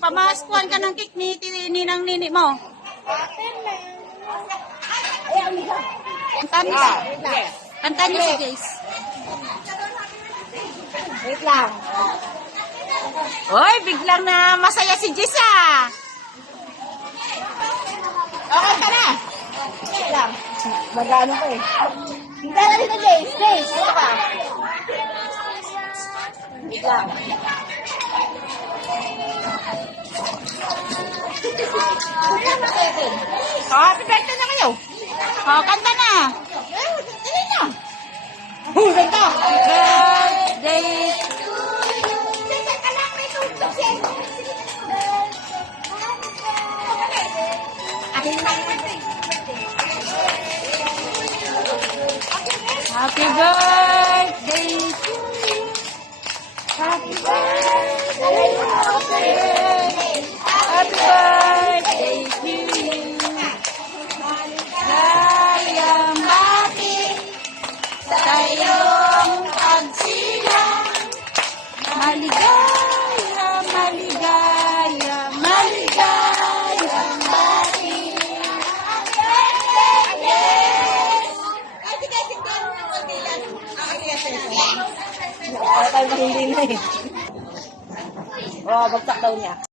pamaskuhan ka ng cake ni ninang nini mo. Kanta niyo si Kanta niyo si Jace. Wait lang. Hoy, biglang na masaya si Jace ah. Okay ka na. Wait lang. Magano ko eh. Hinta na dito, Jace. Jace, ito ka. Wait lang. Happy birthday na kayo. Kanta na. Dali na. Ganda. Birthday. Teka ka lang, may tutok siya. Happy birthday to you. Happy birthday. Happy birthday to you. Sayamati sa iyong pagsilang. Maligaya, maligaya, maligaya, mati. Wala tayo hindi na eh. Oh, bagsak daw niya.